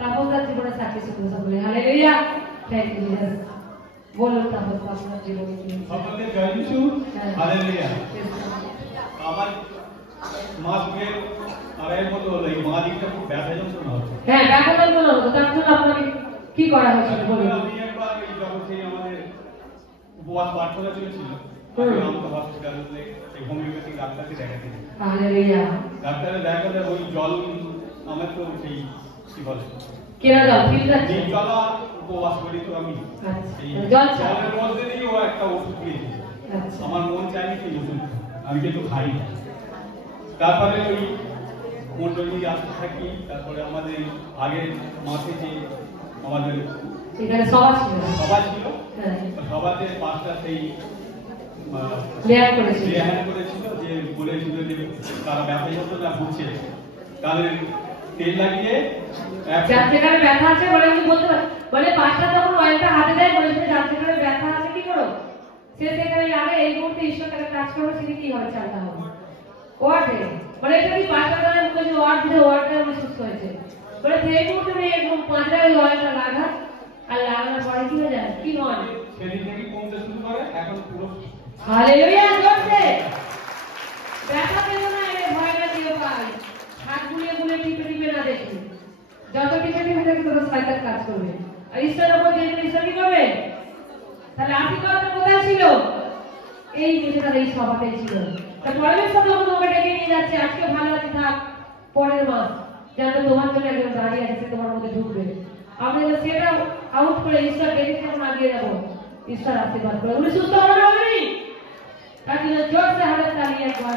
তাপসদার জীবনে সাকসেস হতে সকলে হালেলুয়া। Thank you Jesus. বলুন তাপস আপনার জীবনে কি সকলকে জয় যিশু। হালেলুয়া। আমার মাসকে আড়াই মতো হলো, এই মা দিকটা খুব ব্যথা যন্ত্রণা হচ্ছে। হ্যাঁ, ব্যথা যন্ত্রণা হতো, তার জন্য আপনাকে কি করা হয়েছিল বলুন। আমি একবার এই যখন সেই আমাদের উপবাস প্রার্থনা চলেছিল, আমাদের হসপিটালে এই হোমিওপ্যাথিক ডাক্তারকে দেখাতে। হালেলুয়া। ডাক্তারে দেখাতে ওই জল আমার তো সেই কি বলে কেনা জল ফিল্টার জল উপবাস করি তো আমি। জলের মধ্যে দিয়ে ও একটা ওষুধ দিয়েছে। আমার মন চাইনি সেই ওষুধ, আমি কিন্তু খাই। তারপরে ওই মন্ডলী আসতে থাকি। তারপরে আমাদের আগের মাসে যে আমাদের এখানে সভা ছিল, সভাতে পাঁচটা সেই লেয়ার করেছিল যে বলেছিল যে তারা ব্যথা যন্ত্রণা ভুগছে, তাদের তেল লাগিয়ে যার যেখানে ব্যথা আছে বলে আমি বলতে পারি, বলে পাঁচটা তখন অয়েলটা হাতে দেয়, বলেছে যার যেখানে ব্যথা আছে কি করো, সে সেখানে আগে এই মুহূর্তে ঈশ্বর তাকে কাজ করো, সেটা কি হয় চালটা হবে ওয়ার্ডে। বলে এটা কি পাঁচটা দ্বারা বলেছে ওয়ার্ড দিতে, ওয়ার্ডে আমি সুস্থ হয়েছে। বলে সেই মুহূর্তে আমি একদম পাঁচটা ওই অয়েলটা লাগা, আর লাগানোর পরে কি হয়ে যায় কি হয়, সেদিন থেকে কমতে শুরু করে, এখন পুরো হালেলুয়া। জোরসে ব্যথা পেল না, এর ভয় না দিও পাই, হাত গুলিয়ে গুলিয়ে টিপে টিপে না দেখি, যত টিপে টিপে দেখি তত শয়তান কাজ করবে। আর ঈশ্বরের উপর দিয়ে ঈশ্বর কি করবে? তাহলে আশীর্বাদটা কোথায় ছিল? এই মেয়েটার এই সভাতেই ছিল। তা পরমেশ্বর যখন তোমাকে ডেকে নিয়ে যাচ্ছে, আজকে ভালো আছে থাক, পরের মাস যেন তোমার জন্য একজন দাঁড়িয়ে আছে, তোমার মধ্যে ঢুকবে। আমরা সেটা আউট করে ঈশ্বর ডেকে যখন আগিয়ে যাবো, ঈশ্বর আশীর্বাদ করে উনি সুস্থ হবে। তার জন্য জোরসে হাতে তালিয়ে একবার